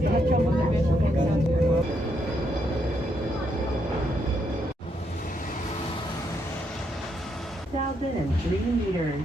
1,003 meters.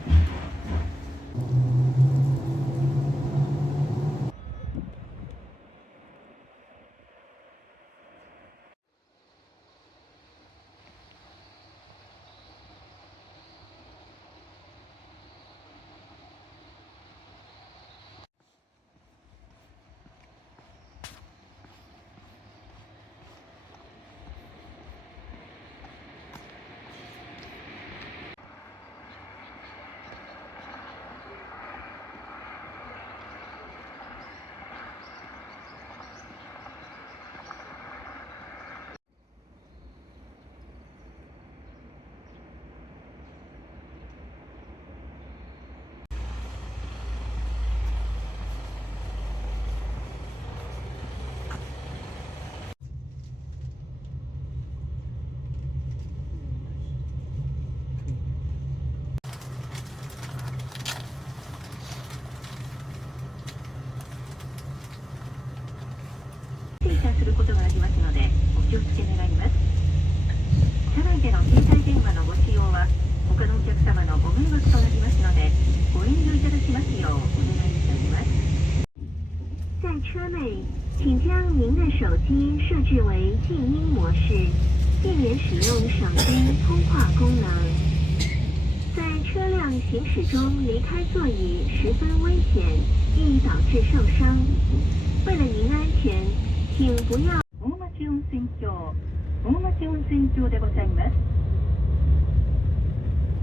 することがありますのでお気をつけ願います。車内での携帯電話のご使用は他のお客様のご迷惑となりますのでご遠慮いただきますようお願いしております。在车内，请将您的手机设置为静音模式，避免使用手机通话功能。在车辆行驶中离开座椅十分危险，易导致受伤。为了您安全，请不要。大町温泉町でございます。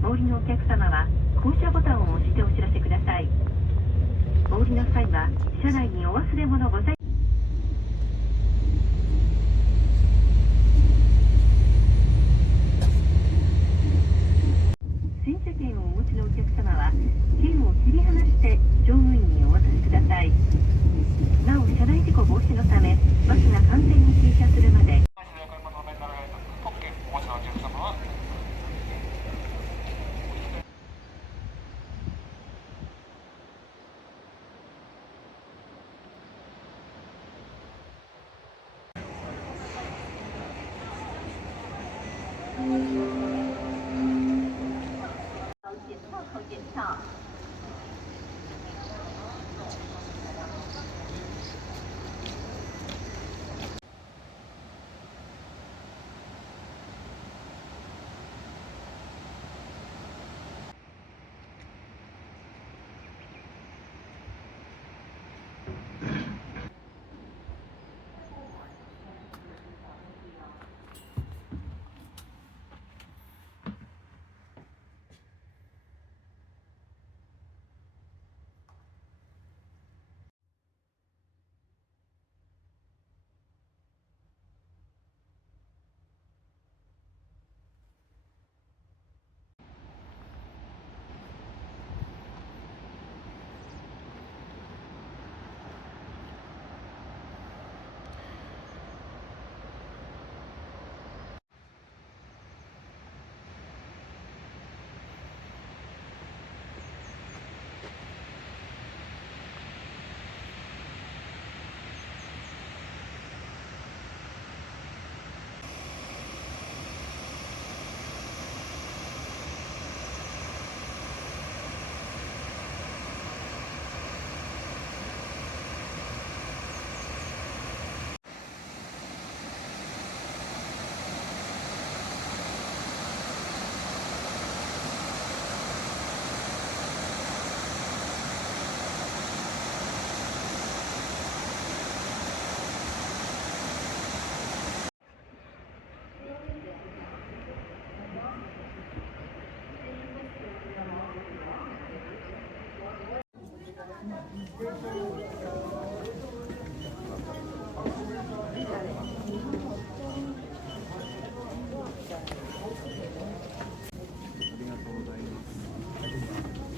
お降りのお客様は降車ボタンを押してお知らせください。お降りの際は車内にお忘れ物ござい洗車券をお持ちのお客様は券を切り離して乗務員にお渡しください。なお車内事故防止のためバスが完全に停車するまで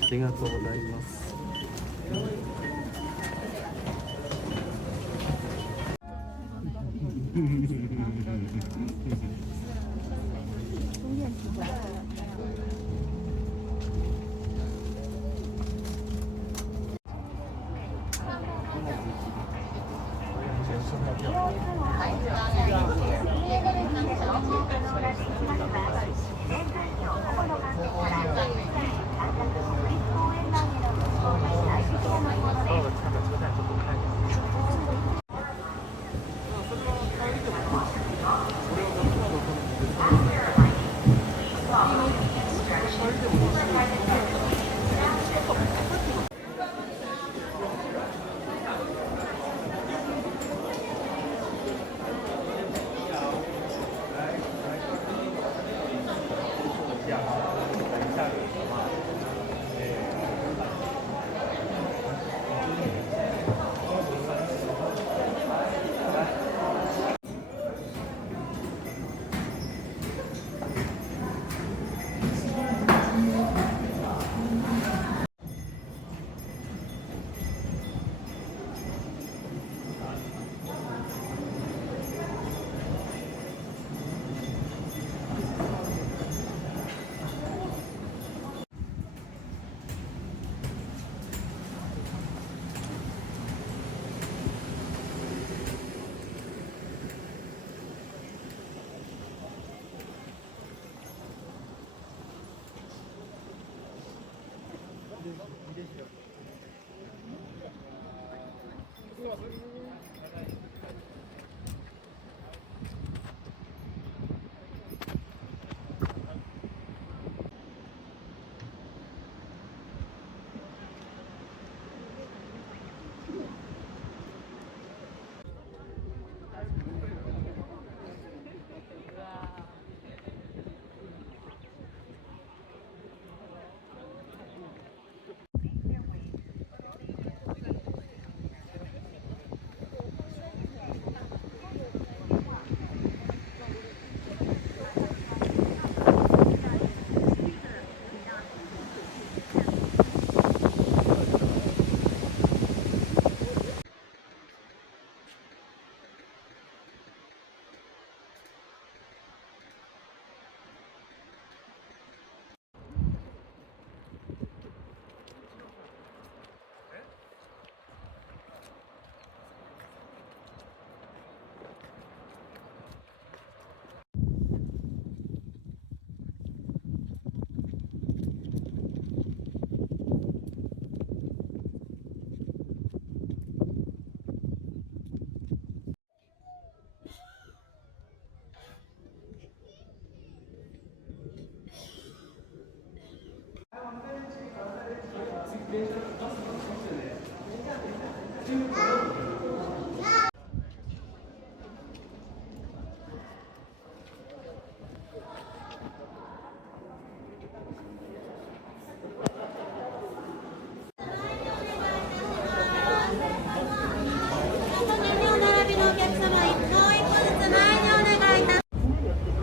ありがとうございます。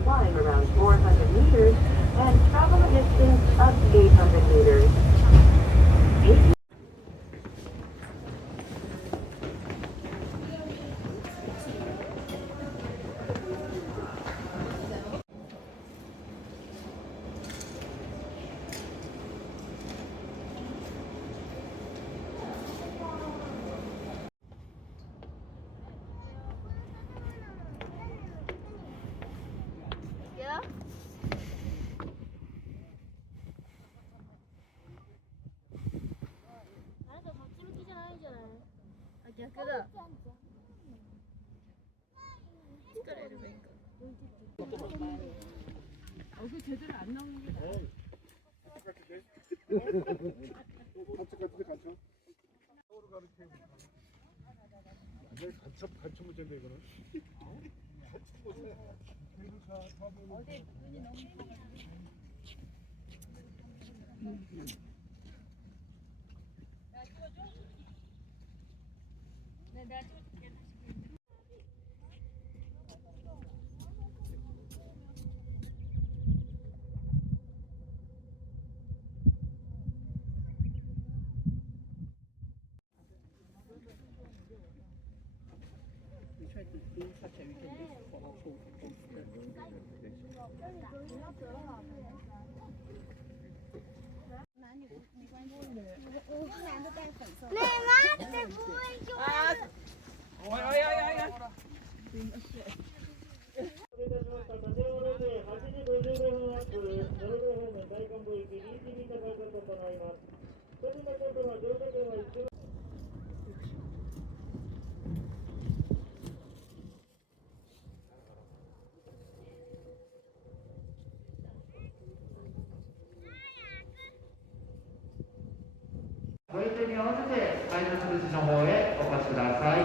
Climb around 400 meters and travel a distance of 800 meters. 간첩 문제인데 이거는. ご予定に合わせて改札口の方へお越しください。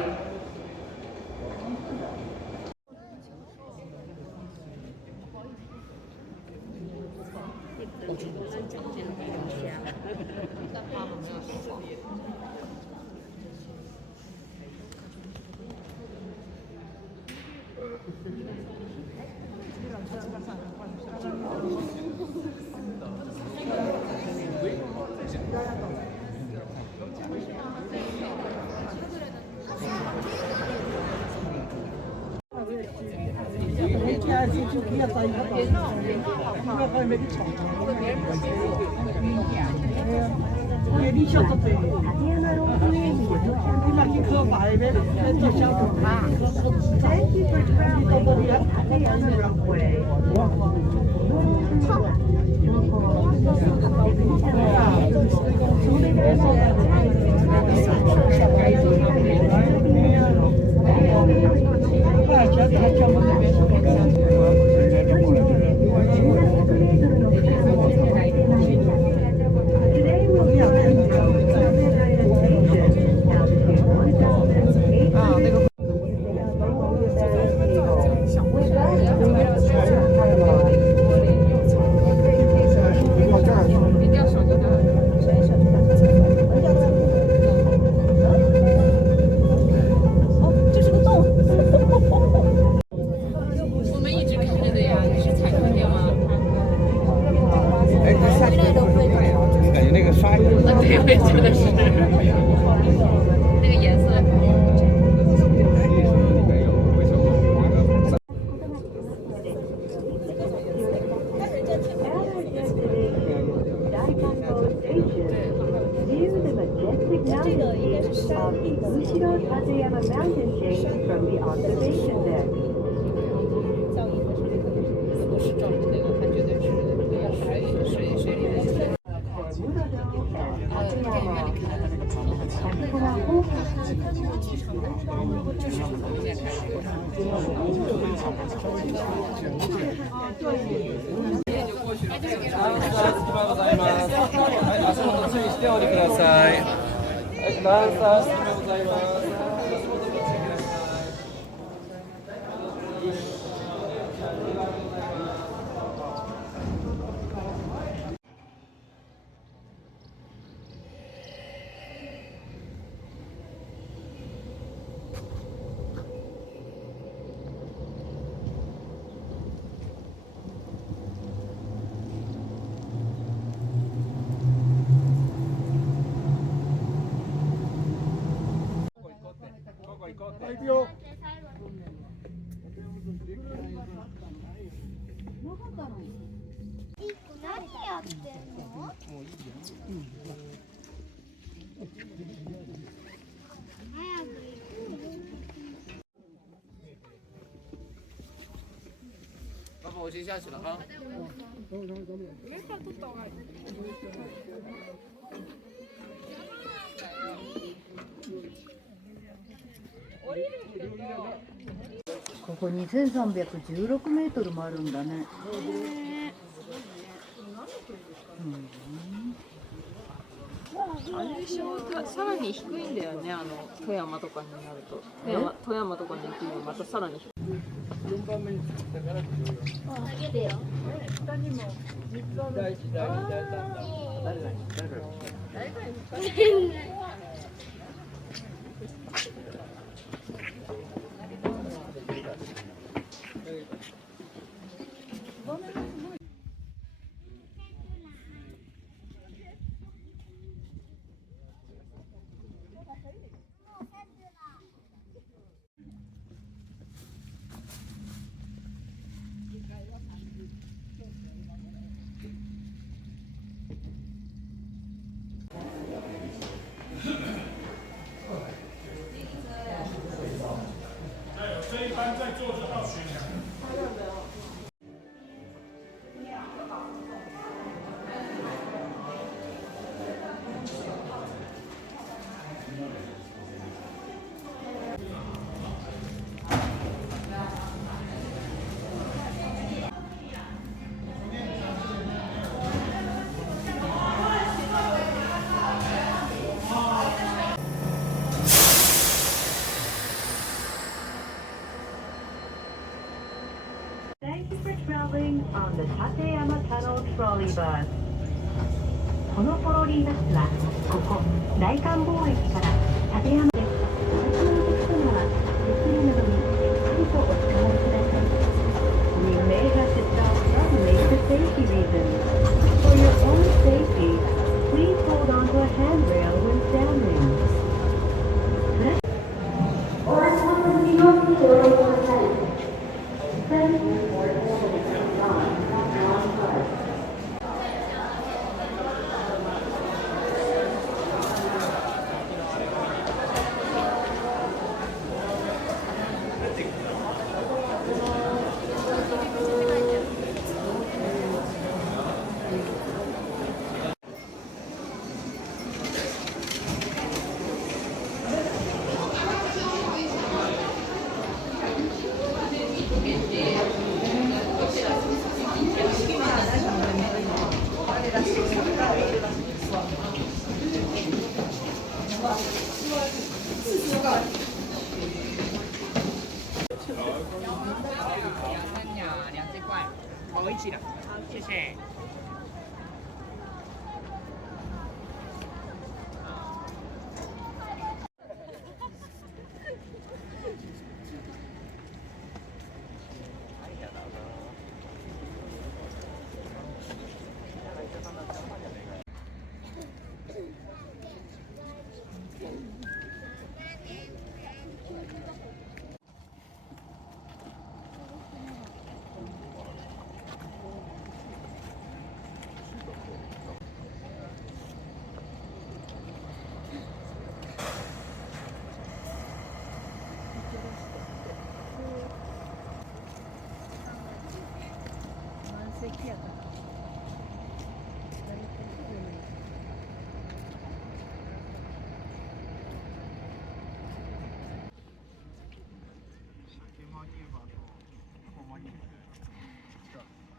你晓得对，你把去考牌呗，那就晓得他。你到这里我们一直看着的呀，你是踩空调吗？感觉那个刷一下。对，我也觉得是。那个颜色。不是照着那个，它绝对是水里的。电影院里看的那个就是后面看这足元注意してお降りください。ダンサー室でございます。足元ご注意ください。行くよ。何やってんの？早く爸爸，我先下去了啊。ここ2316メートルもあるんだね。あれでしょ、さらに低いんだよね、富山とかになると。富山とかに行くよりまたさらに低い。あげてよ。Thank you for traveling on the Tateyama Tunnel Trolley Bus. このトロリーバスはここ大観望駅から立山です。お立ちのお客様は手すりなどにしっかりとお使いください。You may have to stop suddenly for safety reasons. For your own safety, please hold on to a handrail when standing. お足元にご注意ください。Thank you for holding on bus.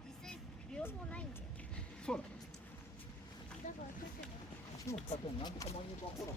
実際両方ないんだよ。そうなの。だからちょっと足も使ってもなんとかマニューバーほら。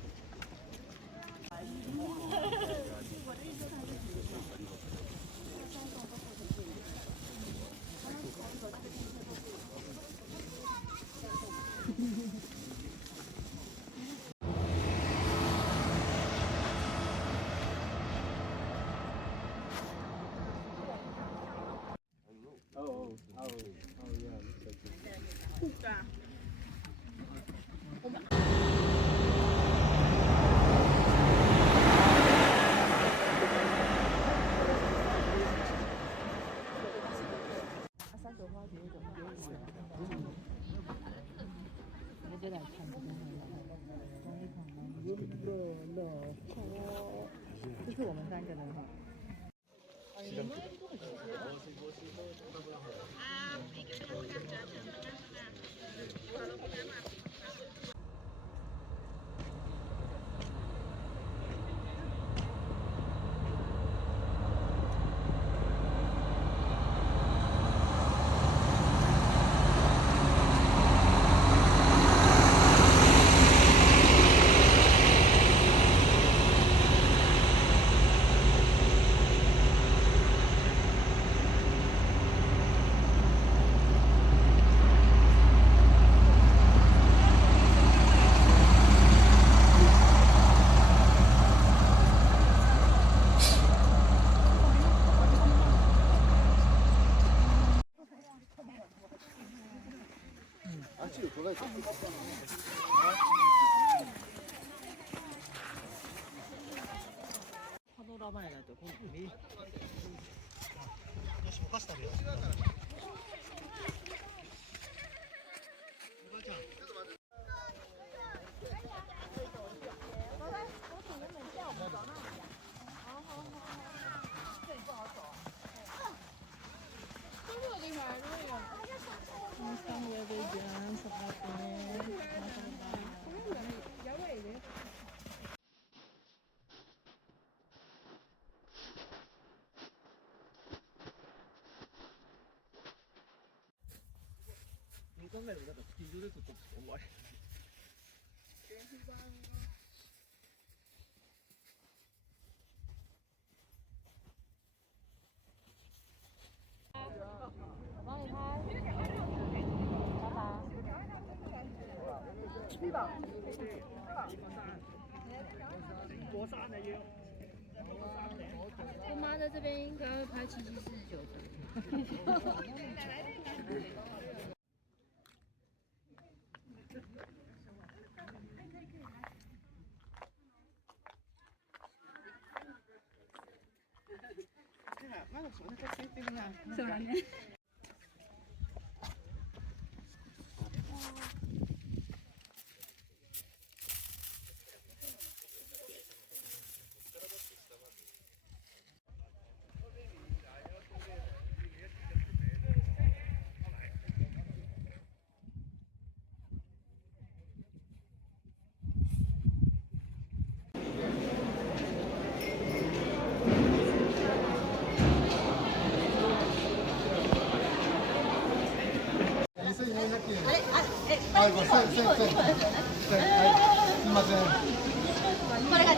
这是我们3个人哈。足を捉えてる。パノラマやないと今度見。我请你们叫我们走那里啊。好好好。这里不好走。ないでなんかスキー場で撮ったとしか思われない。我妈在这边应该会拍7749张。そうだね。はい、すいません。これが2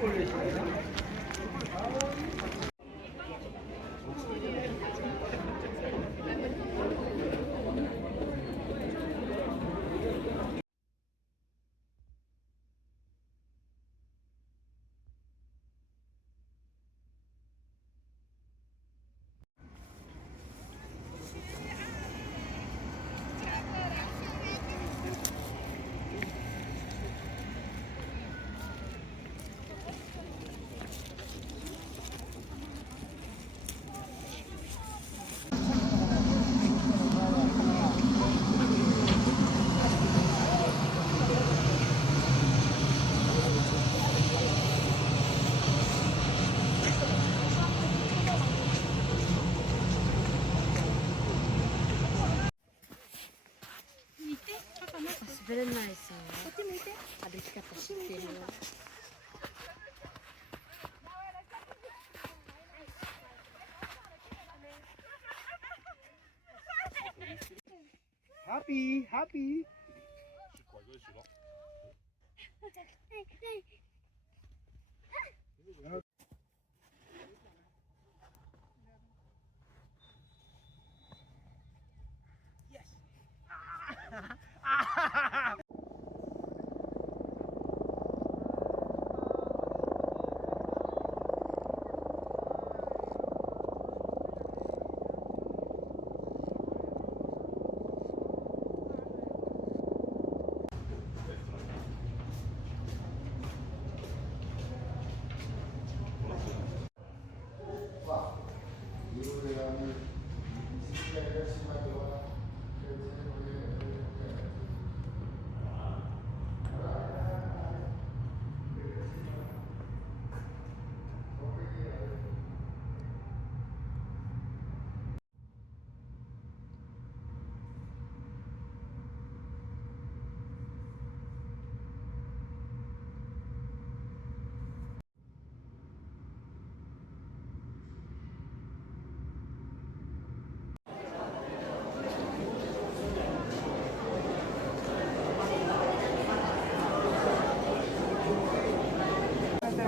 個ね。滑れないさ。こっち向いて。歩き方知ってるよ。ハッピー、ハッピー。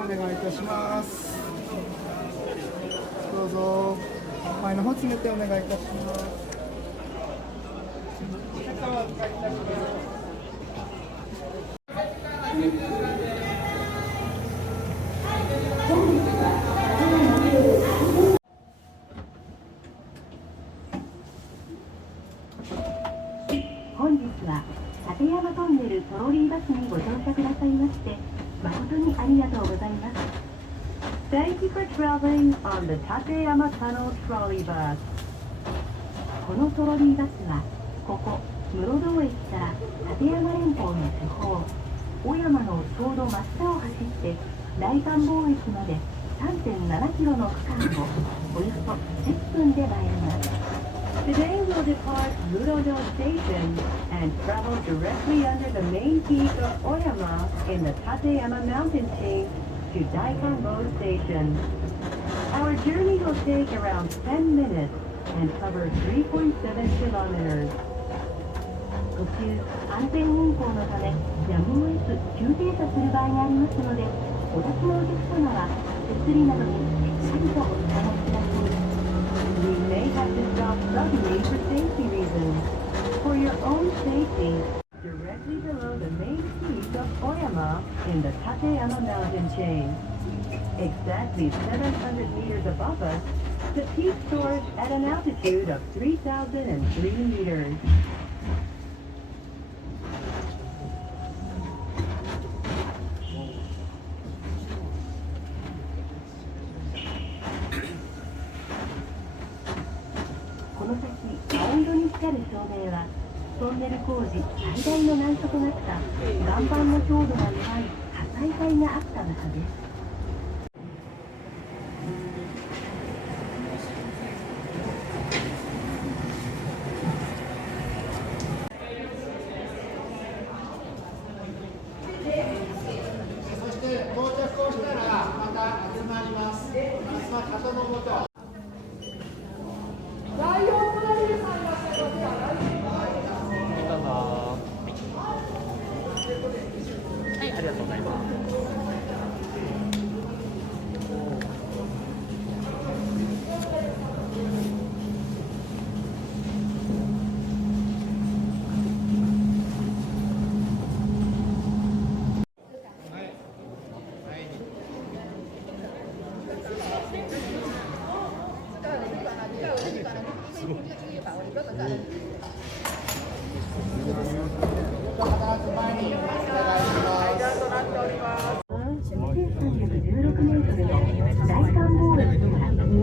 お願いいたします。どうぞ前の方詰めてお願いいたします。本日は立山トンネルトロリーバスにご乗車くださいまして誠にありがとうございます。Thank you for traveling on the 立山 Tunnel Trolley Bus。このトロリーバスはここ室堂駅から立山連峰の地方小山のちょうど真下を走って大観峰駅まで3.7 キロの区間をおよそ10分で参ります。Today we'll depart Murodo Station and travel directly under the main peak of Oyama in the Tateyama mountain chain to Daikanbo Station. Our journey will take around 10 minutes and cover 3.7 kilometers. 途中、安全運行のためやむを得ず急停車する場合がありますので、お立ちのお客様は手すりなどにしっかりとお使いください。We may have to stop suddenly for safety reasons. For your own safety, directly below the main peak of Oyama in the Tateyama mountain chain. Exactly 700 meters above us, the peak soars at an altitude of 3,003 meters. この先、青色に光る照明は、トンネル工事最大の難所となった岩盤の強度が弱い火砕帯があった場所です。そして到着をしたらまた集まります。里のもと。ありがとうございます。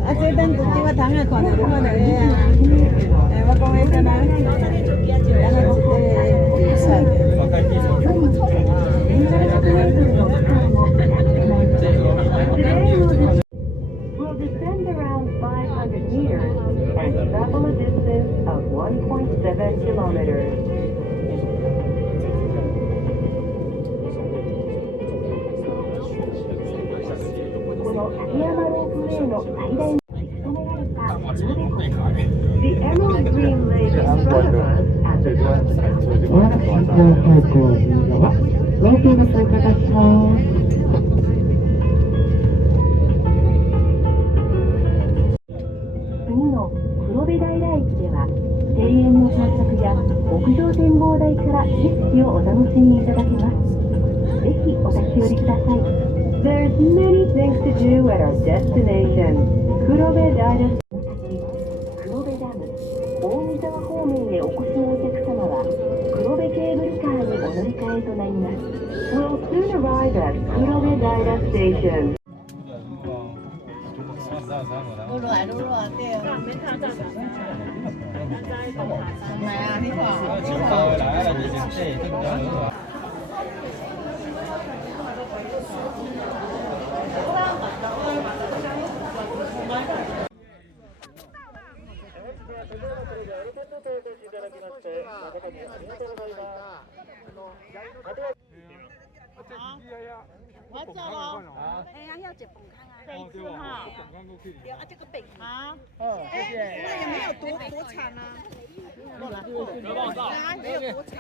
어쨌든 국제가 당할 거는 그거는 와공했잖아. We'll descend around 500 meters and travel a distance of 1.7 kilometers. この秋山ロープウェイの最大に務められた理由です。The Emerald Green Lake in front of us at the sunset. 大垣新城方向右側、ロープウェイの通過いたします。次の黒部平駅では庭園の散策や屋上展望台から景色をお楽しみいただけます。ぜひお立ち寄りください。There's many things to do at our destination. 黒部平黒部ダム、大見沢方面へお越しのお客様は黒部ケーブルカーにお乗り換えとなります。We'll soon arrive at 黒部平 station. 왔잖아. 애야要解崩康啊。这一次哈，有啊这个北啊，哎，那也没有多惨啊，没有多惨。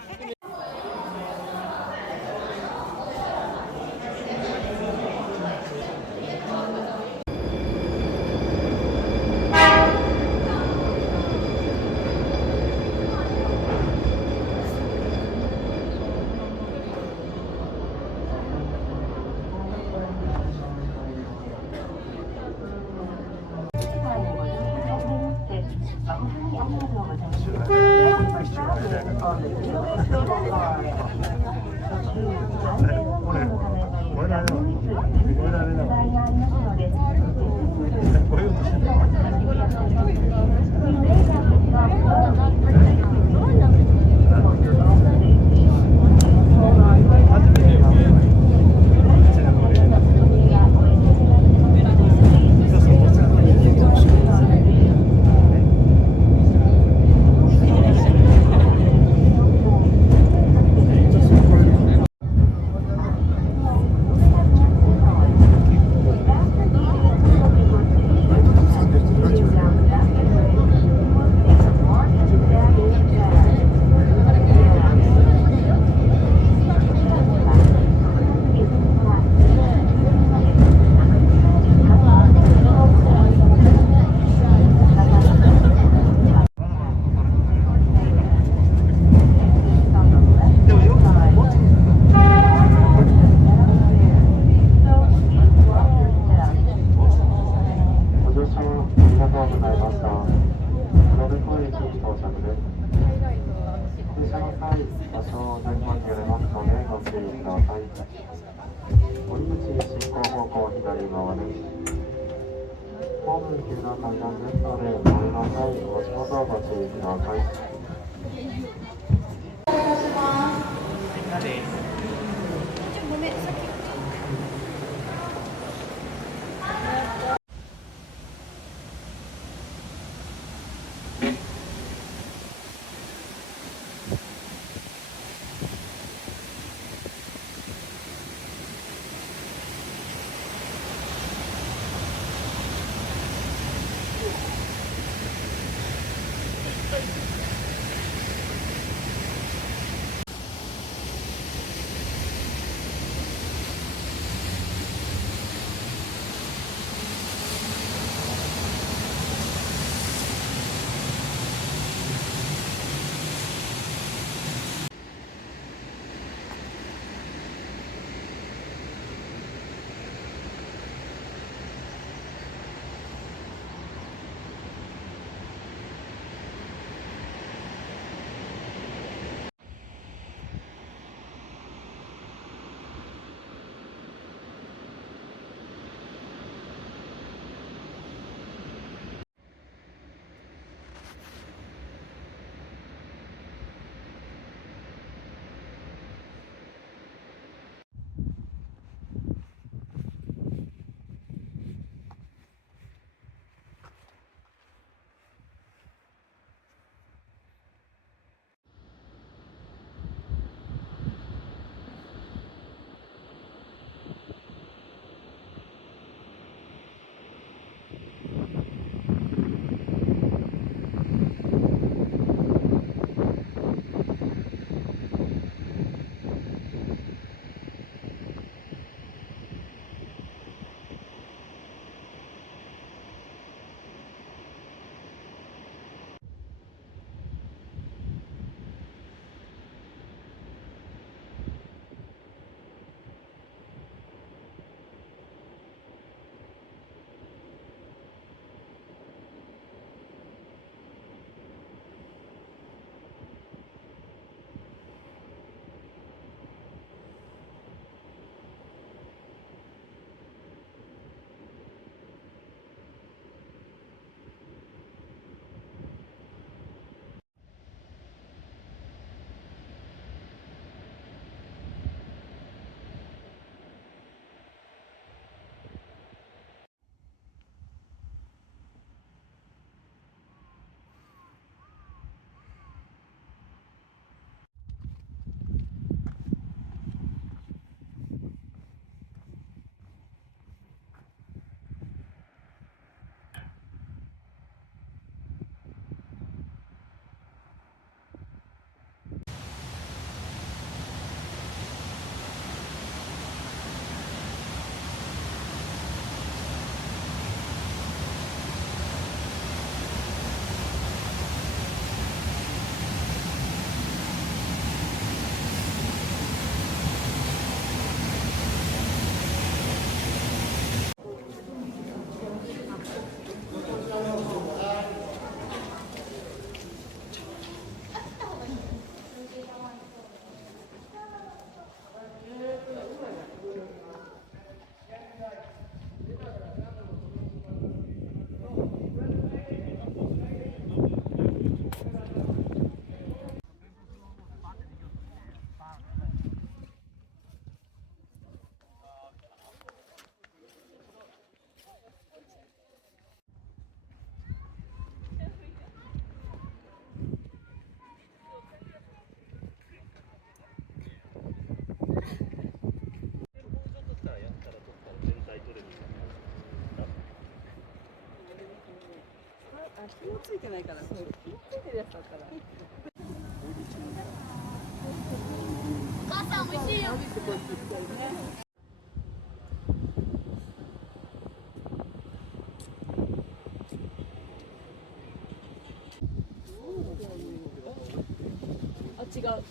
い場所を順番に揺れますのでご注意ください。折口進行方向左側です。ホーム急な階段ですので、乗りの際、お足元をご注意ください。紐ついてないから、紐ついてるやつだったら。お母さん美味しいよ。あ、違う。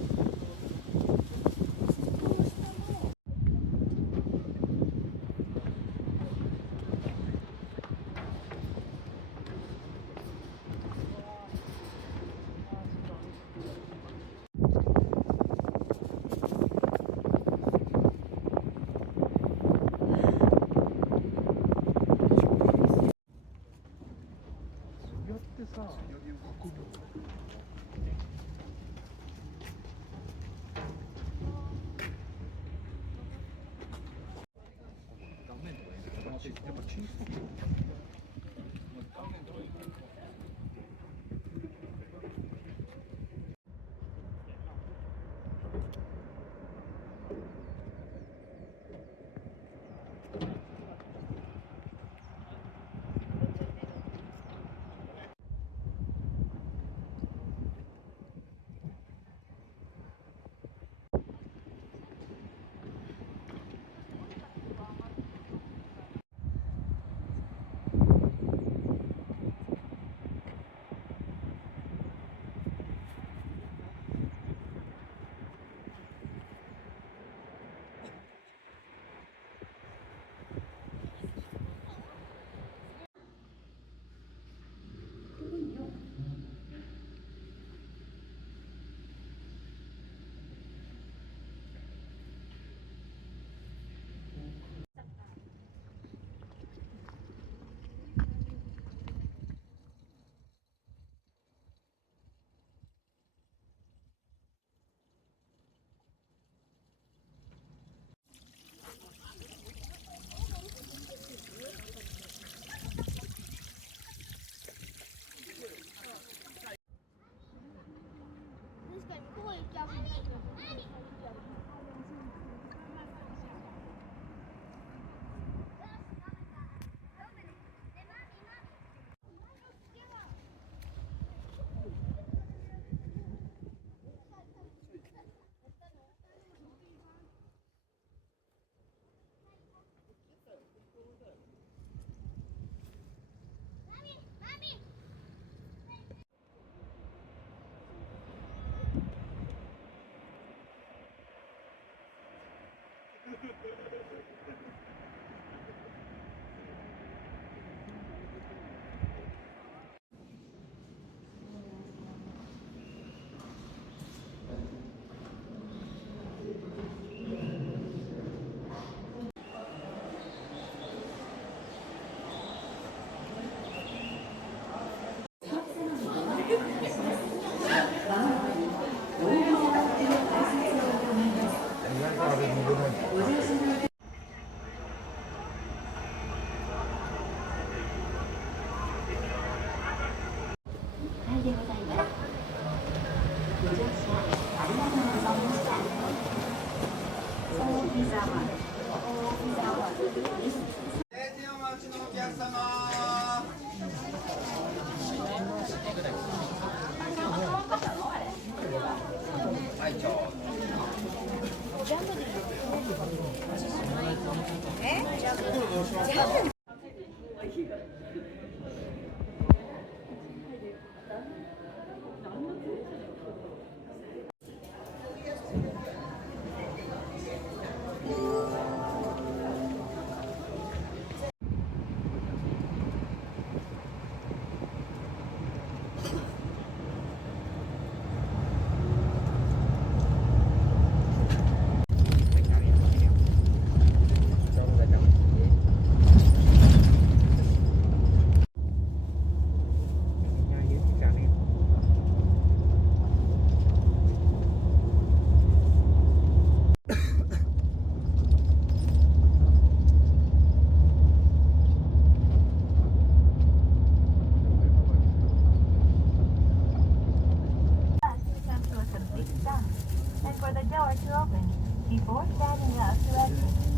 and for the door to open before standing up to exit.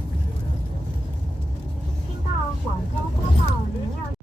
听到广播播报067